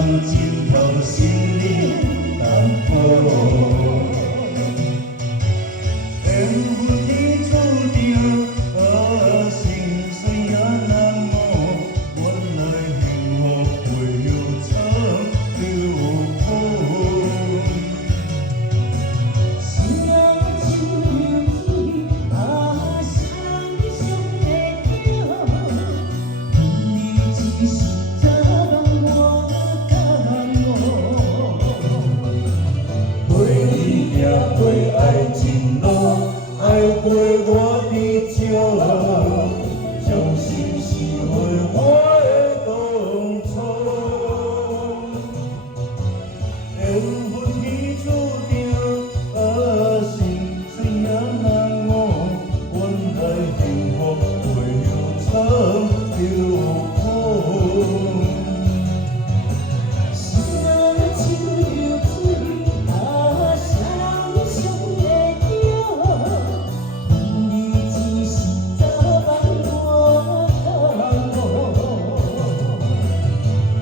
真靠心灵淡薄。缘分天注定，心酸也难磨。原来幸福会有长有苦。心爱像流水，谁伤会着？分离只是早晚我感冒。陪你行过爱情路。爱过我的笑，伤心是为我的当初。缘分天注定，心酸也难磨。原来幸福会有长有苦。心爱像流水，谁人伤会着？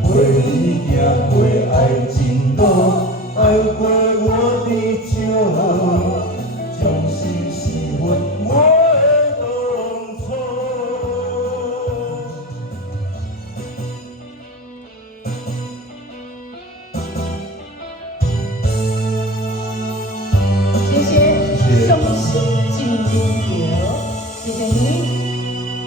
陪你行过爱情路，爱过。